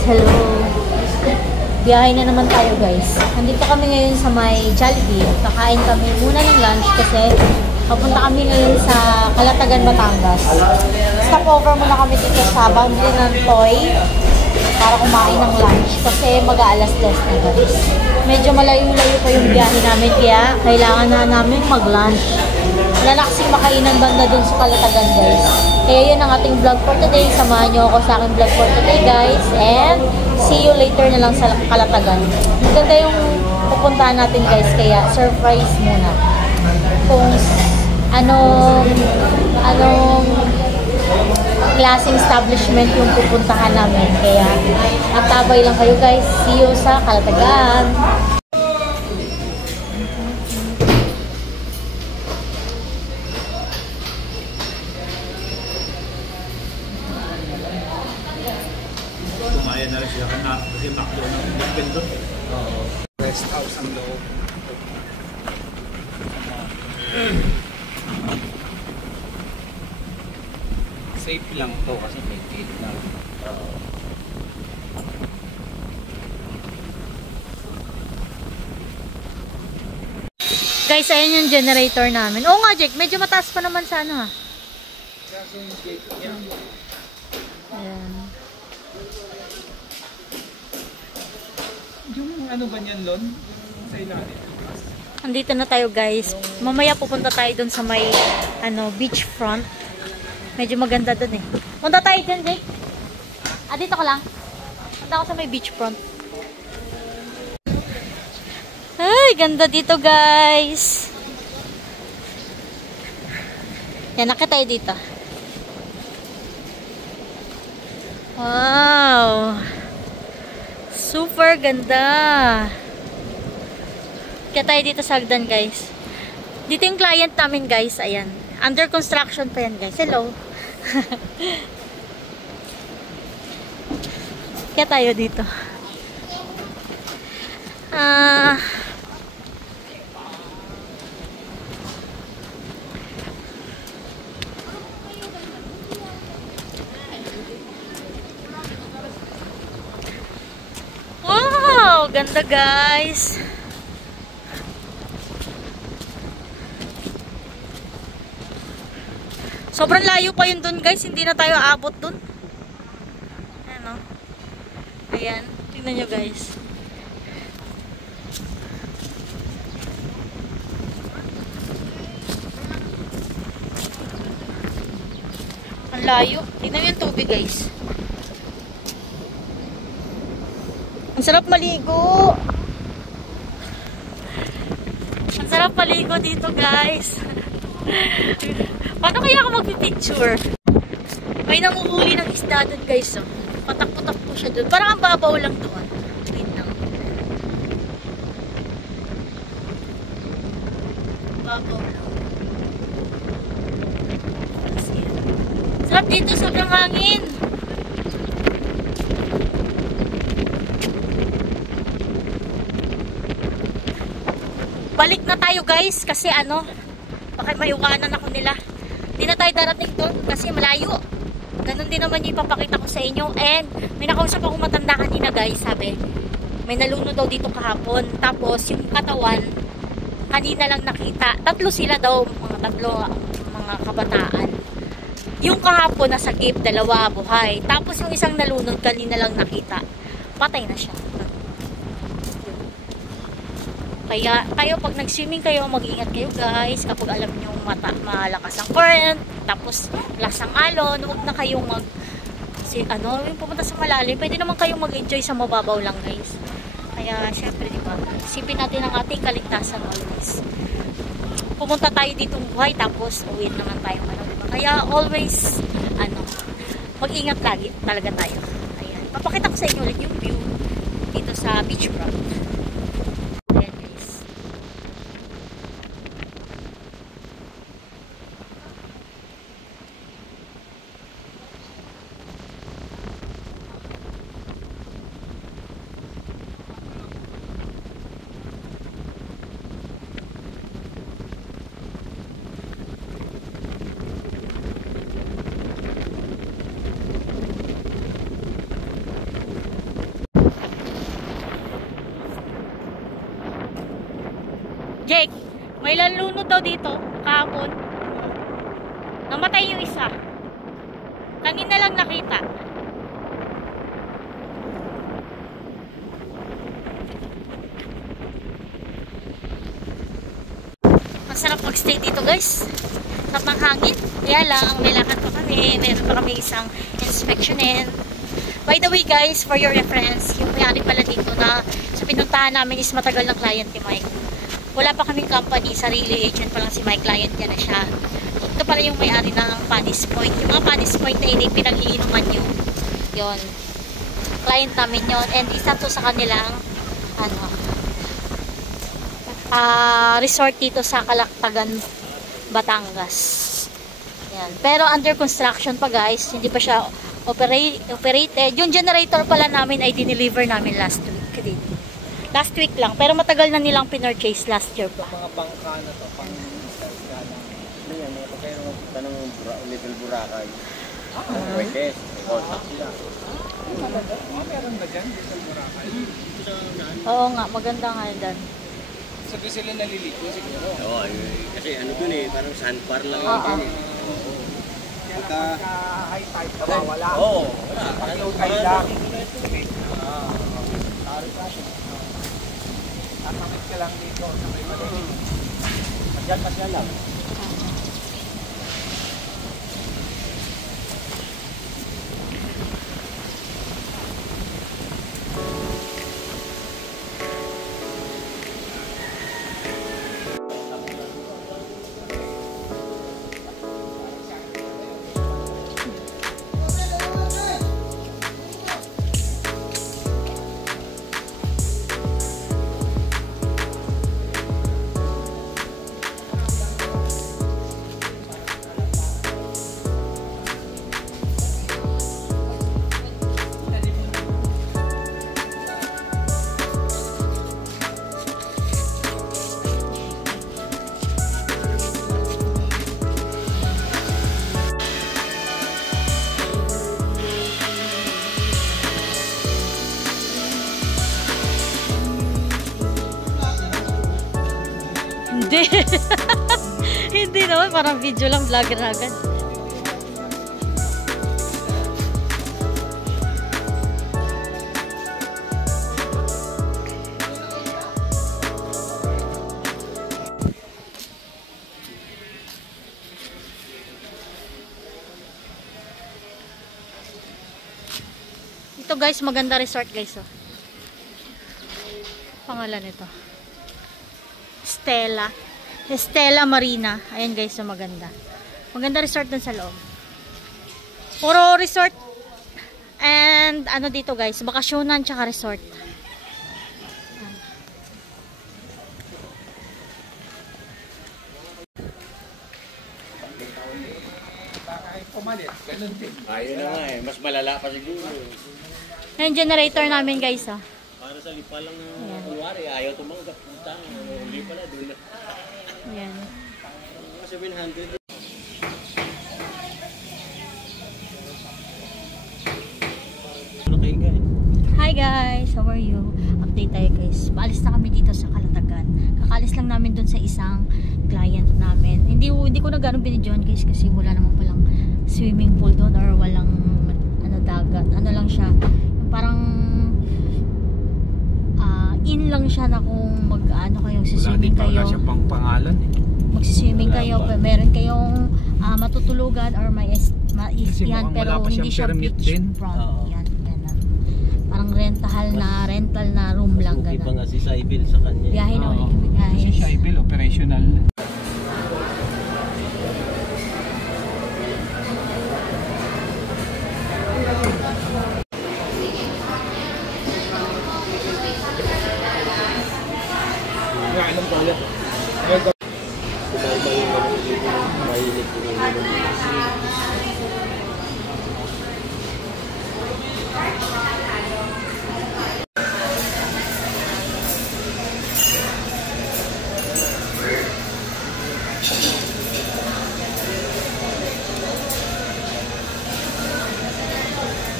guys, hello. Biyahe na naman tayo guys. Nandito kami ngayon sa may Jollibee. Kakain kami muna ng lunch kasi papunta kami ngayon sa Calatagan, Batangas. Stopover muna kami dito sa boundary ng Toy para kumain ng lunch kasi mag-aalas-dos na guys. Medyo malayo-layo pa yung biyahe namin kaya kailangan na namin mag-lunch. Wala na kasing makainan banda dun sa Calatagan guys. Kaya yun ang ating vlog for today. Samahan nyo ako sa aking vlog for today guys. And see you later na lang sa Calatagan. Maganda yung pupuntahan natin guys. Kaya surprise muna. Kung anong klaseng establishment yung pupuntahan namin. Kaya magtabay lang kayo guys. See you sa Calatagan. Kumain na siya kasi McDonald's din doon. Rest house ang loob. Safe lang to kasi may gate lang. Guys, ayan yung generator namin. Oo nga, Jake. Medyo mataas pa naman sa ano ha. Ayan. Yung ano ba niyan, Lon? Sa ilalim. Andito na tayo guys. Mamaya pupunta tayo dun sa may beach front. Medyo maganda dun eh. Punta tayo dun, Jake. Dito ko lang. Punta ako sa may beach front. Ay, ganda dito guys. Yan, nakita tayo dito. Wow. Super ganda. Kaya tayo dito sa hagdan guys. Dito yung client namin guys. Ayan. Under construction pa yan guys. Hello. Kaya tayo dito. Wow! Ganda guys. Sobrang layo pa yun dun guys. Hindi na tayo aabot dun. Ayan o. Ayan. Tingnan nyo guys. Ang layo. Tingnan nyo yung tubig guys. Ang sarap maligo. Ang sarap maligo dito guys. Paano kaya ako mag-picture? May nanguhuli ng isda doon guys. Oh. Patak-patak po siya doon. Parang ang babaw lang doon. Wait lang. Babaw lang. Sarap dito. Sobrang hangin. Balik na tayo guys. Kasi baka maiwanan ako nila. Hindi na tayo darating doon kasi malayo. Ganon din naman yung ipapakita ko sa inyo. And may nakausap akong matanda kanina guys. Sabi, may nalunod daw dito kahapon. Tapos yung katawan, kanina lang nakita. Tatlo sila daw, mga kabataan. Yung kahapon nasa cave, dalawa buhay. Tapos yung isang nalunod, kanina lang nakita. Patay na siya. Kaya kayo pag nag-swimming kayo, mag-ingat kayo guys. Kapag alam nyo malakas ang current, tapos lasang alon, huwag na kayong yung pumunta sa malalim. Pwede naman kayong mag-enjoy sa mababaw lang guys. Kaya syempre diba, isipin natin ang ating kaligtasan always. Pumunta tayo ditong buhay, tapos uwi naman tayo diba? Kaya always mag-ingat lagi talaga tayo. Ayan. Papakita ko sa inyo ulit yung view dito sa beachfront. May lalunod daw dito, kahapon. Namatay yung isa. Kanina lang nakita. Masarap mag-stay dito guys. Sarap ng hangin. Kaya lang, may lakad pa kami. Meron pa kami isang inspectionin. By the way guys, for your reference, yung may-ari pala dito na sa pinuntahan namin is matagal ng client ni Mike. Wala pa kaming company, sarili agent pa lang si Mike, client niya na siya. Ito pala yung may-ari ng Panis Point. Yung mga Panis Point na ini pinag-iinuman nyo. Yun. Client namin yun. And isa to sa kanilang resort dito sa Calatagan, Batangas. Yan. Pero under construction pa guys. Hindi pa siya operated. Yung generator pala namin ay dineliver namin last week. Last week lang. Pero matagal na nilang pinurchase last year pa. Mga pangka na to, Ano yan, mga pagkain ng level Boracay. Pwede, contact sila. meron na dyan, Little Boracay. Oo nga, maganda nga yan. Sabi sila naliligo siguro. Oo, kasi ano dun parang sandbar lang Oo. yun Pagka high tide, nawawala. Oo, wala. Pag low tide lang. Tatamit ka lang dito sa may malilim. Pasya lang. Hindi. Hindi naman. Parang video lang. Vlogger na agad. Ito guys, maganda resort guys. Oh. Pangalan ito. Stella Marina. Ayan guys, so maganda. Maganda resort dun sa loob. Puro resort and ano dito guys, bakasyonan tsaka resort. Kahit pumalit, ganun din. Ayun na nga mas malala pa siguro. Ayan generator namin guys. Oh. Para sa lipa lang ng kunwari, ayaw tumanggap. Putang, uli pala doon na. Ayan. 700. Hi guys, how are you? Update tayo guys. Paalis na kami dito sa Calatagan. Kakalis lang namin dun sa isang client namin. Hindi ko na gano'ng binidyohan guys kasi wala naman palang swimming pool doon or walang dagat. Ano lang siya, parang in lang siya na kung mag-ano kayong swimming kayo. Wala siya pang pangalan eh. Magsiswimming kayo, meron kayong matutulugan or maistihan pero hindi siya beach front. Yan, ganun. Parang rental na room lang ganun. Iba nga si Saibil sa kanya. Biyahe na ulit kami guys. Si Saibil, operational. Anong pala? Mahilig din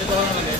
Ito ang ano.